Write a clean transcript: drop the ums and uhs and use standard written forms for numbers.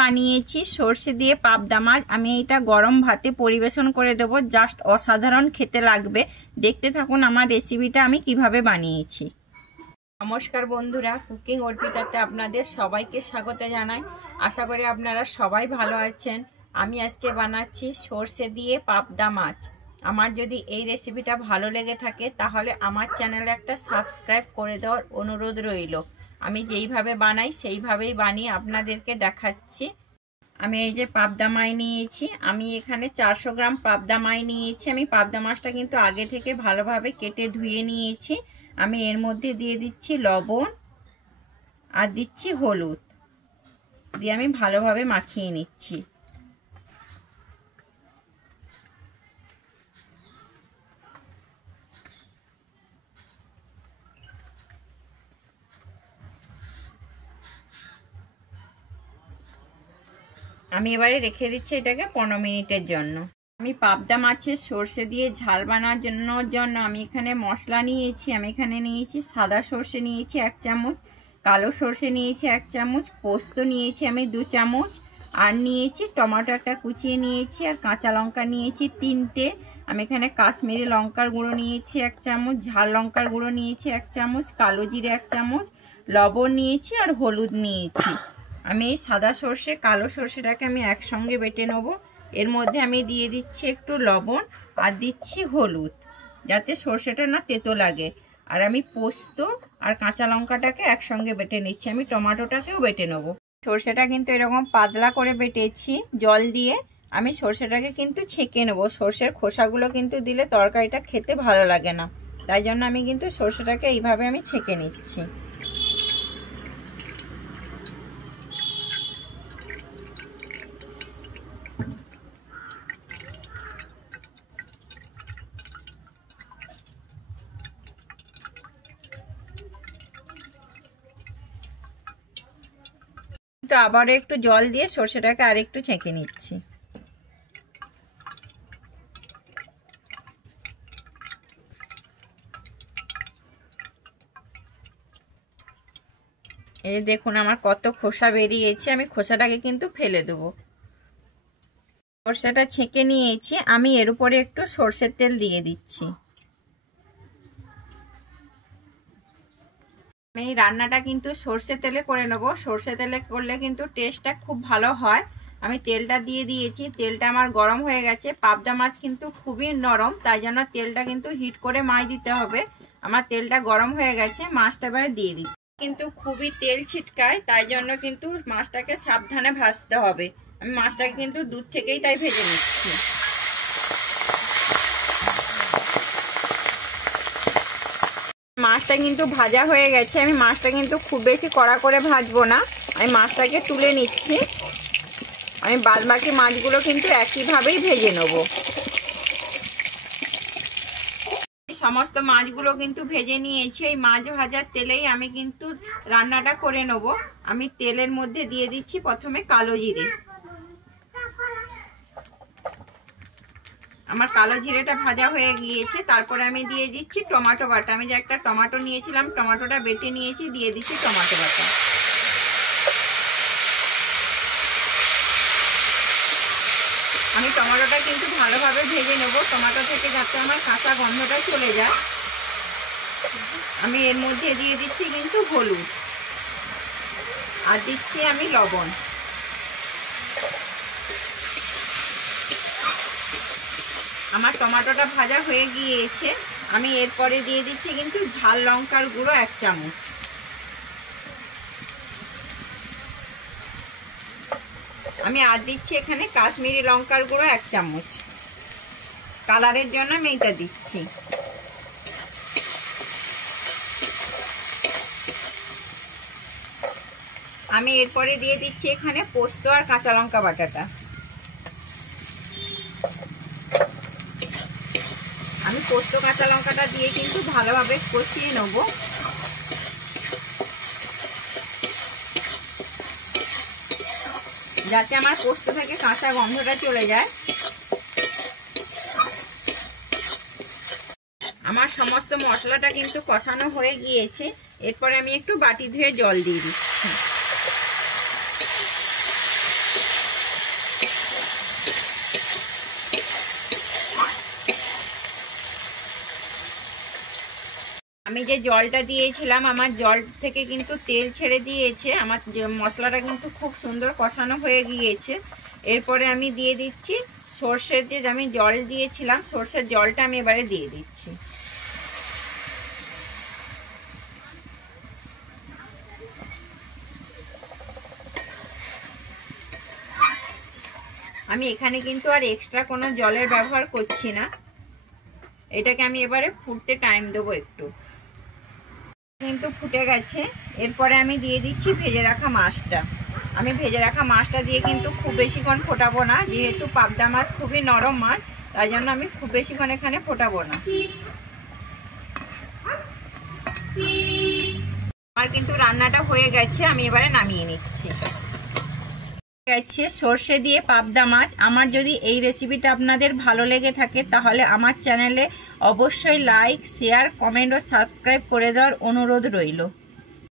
বানিয়েছি সরষে দিয়ে পাবদা মাছ। আমি এটা গরম ভাতে পরিবেশন করে দেব, জাস্ট অসাধারণ খেতে লাগবে। দেখতে থাকুন আমার রেসিপিটা আমি কিভাবে বানিয়েছি। নমস্কার বন্ধুরা, কুকিং অর্পিতাতে আপনাদের সবাইকে স্বাগত জানাই। আশা করি আপনারা সবাই ভালো আছেন। আমি আজকে বানাচ্ছি সরষে দিয়ে পাবদা মাছ। আমার যদি এই রেসিপিটা ভালো লেগে থাকে তাহলে আমার চ্যানেলে একটা সাবস্ক্রাইব করে দেওয়ার অনুরোধ রইল। আমি যেইভাবে বানাই সেইভাবেই বানিয়ে আপনাদেরকে দেখাচ্ছি। আমি এই যে পাবদা মাছ নিয়েছি, আমি এখানে 400 গ্রাম পাবদা মাছ নিয়েছি। আমি পাবদা মাছটা কিন্তু আগে থেকে ভালোভাবে কেটে ধুয়ে নিয়েছি। আমি এর মধ্যে দিয়ে দিচ্ছি লবণ আর দিচ্ছি হলুদ, দিয়ে আমি ভালোভাবে মাখিয়ে নিচ্ছি। আমি এবারে রেখে দিচ্ছি এটাকে 15 মিনিটের জন্য। আমি পাবদা মাছের সর্ষে দিয়ে ঝাল বানানোর জন্য আমি এখানে মশলা নিয়েছি। আমি এখানে নিয়েছি সাদা সর্ষে নিয়েছি 1 চামচ, কালো সর্ষে নিয়েছি 1 চামচ, পোস্ত নিয়েছি আমি 2 চামচ, আর নিয়েছি টমেটো একটা কুচিয়ে নিয়েছি, আর কাঁচা লঙ্কা নিয়েছি 3টে। আমি এখানে কাশ্মীরি লঙ্কার গুঁড়ো নিয়েছি 1 চামচ, ঝাল লঙ্কার গুঁড়ো নিয়েছি 1 চামচ, কালো জিরে 1 চামচ, লবণ নিয়েছি আর হলুদ নিয়েছি। আমি এই সাদা সর্ষে কালো সর্ষেটাকে আমি একসঙ্গে বেটে নেব। এর মধ্যে আমি দিয়ে দিচ্ছি একটু লবণ আর দিচ্ছি হলুদ, যাতে সর্ষেটা না তেতো লাগে। আর আমি পোস্ত আর কাঁচা লঙ্কাটাকে একসঙ্গে বেটে নিচ্ছি। আমি টমেটোটাকেও বেটে নেব। সর্ষেটা কিন্তু এরকম পাতলা করে বেটেছি জল দিয়ে। আমি সর্ষেটাকে কিন্তু ছেঁকে নেব। সর্ষের খোসাগুলো কিন্তু দিলে তরকারিটা খেতে ভালো লাগে না, তাই জন্য আমি কিন্তু সর্ষেটাকে এইভাবে আমি ছেঁকে নিচ্ছি। তো আবারও একটু জল দিয়ে সর্ষেটাকে আরেকটু ছেঁকে নিচ্ছি। এই দেখুন আমার কত খোসা বেরিয়েছে। আমি খোসাটাকে কিন্তু ফেলে দেবো। সর্ষেটা ছেঁকে নিয়েছি। আমি এর উপরে একটু সর্ষের তেল দিয়ে দিচ্ছি। আমি রান্নাটা কিন্তু সর্ষে তেলে করে নেব। সর্ষে তেলে করলে কিন্তু টেস্টটা খুব ভালো হয়। আমি তেলটা দিয়ে দিয়েছি। তেলটা আমার গরম হয়ে গেছে। পাবদা মাছ কিন্তু খুবই নরম, তাই জন্য তেলটা কিন্তু হিট করে মাছ দিতে হবে। আমার তেলটা গরম হয়ে গেছে, মাছটা এবারে দিয়ে দিচ্ছি। কিন্তু খুবই তেল ছিটকায়, তাই জন্য কিন্তু মাছটাকে সাবধানে ভাজতে হবে। আমি মাছটাকে কিন্তু দূর থেকেই তাই ভেজে নিচ্ছি। মাছটা কিন্তু ভাজা হয়ে গেছে। আমি মাছটা কিন্তু খুব বেশি কড়া করে ভাজবো না। আমি মাছটাকে তুলে নিচ্ছি। আমি বাদবাকি মাছগুলো কিন্তু একইভাবেই ভেজে নেব। সমস্ত মাছগুলো কিন্তু ভেজে নিয়েছি। এই মাছ ভাজার তেলেই আমি কিন্তু রান্নাটা করে নেব। আমি তেলের মধ্যে দিয়ে দিচ্ছি প্রথমে কালো জিরে। আমার কালো জিরেটা ভাজা হয়ে গিয়েছে। তারপরে আমি দিয়ে দিচ্ছি টমেটো বাটা। আমি যে একটা টমেটো নিয়েছিলাম, টমেটোটা বেটে নিয়েছি, দিয়ে দিচ্ছি টমেটো বাটা। আমি টমেটোটা কিন্তু ভালোভাবে ভেজে নেব, টমেটো থেকে যাতে আমার কাঁচা গন্ধটা চলে যায়। আমি এর মধ্যে দিয়ে দিচ্ছি কিন্তু হলুদ, আর দিচ্ছি আমি লবণ। আমার টমেটোটা ভাজা হয়ে গিয়েছে। আমি এরপরে দিয়ে দিচ্ছি কিন্তু ঝাল লঙ্কার গুঁড়ো 1 চামচ। আমি আর দিচ্ছি এখানে কাশ্মীরি লঙ্কার গুঁড়ো 1 চামচ। কালারের জন্য আমি এটা দিচ্ছি। আমি এরপরে দিয়ে দিচ্ছি এখানে পোস্ত আর কাঁচা লঙ্কা বাটাটা। আমি পোস্ত কাঁচা লঙ্কাটা দিয়ে কিন্তু ভালোভাবে কষিয়ে নেব। যাতে আমার পোস্ত থেকে কাঁচা গন্ধটা চলে যায়। আমার সমস্ত মশলাটা কিন্তু কষানো হয়ে গিয়েছে। এরপরে আমি একটু বাটি ধুয়ে জল দিয়ে দিচ্ছি। আমি যে জলটা দিয়েছিলাম আমার জল থেকে কিন্তু তেল ছেড়ে দিয়েছে, আমার মশলাটা কিন্তু খুব সুন্দর কষানো হয়ে গিয়েছে। এরপরে আমি দিয়ে দিচ্ছি সর্ষের যে আমি জল দিয়েছিলাম, সর্ষের জলটা আমি এবারে দিয়ে দিচ্ছি। আমি এখানে কিন্তু আর এক্সট্রা কোনো জলের ব্যবহার করছি না। এটাকে আমি এবারে ফুটতে টাইম দেবো একটু। কিন্তু ফুটে গেছে। এরপরে আমি দিয়ে দিচ্ছি ভেজে রাখা মাছটা। আমি ভেজে রাখা মাছটা দিয়ে কিন্তু খুব বেশিক্ষণ ফোটাবো না, যেহেতু পাবদা মাছ খুবই নরম মাছ, তাই জন্য আমি খুব বেশিক্ষণ এখানে ফোটাবো না। আমার কিন্তু রান্নাটা হয়ে গেছে, আমি এবারে নামিয়ে নিচ্ছি। গেছে সর্ষে দিয়ে পাবদা মাছ। আমার যদি এই রেসিপিটা আপনাদের ভালো লেগে থাকে তাহলে আমার চ্যানেলে অবশ্যই লাইক, শেয়ার, কমেন্ট ও সাবস্ক্রাইব করে দেওয়ার অনুরোধ রইল।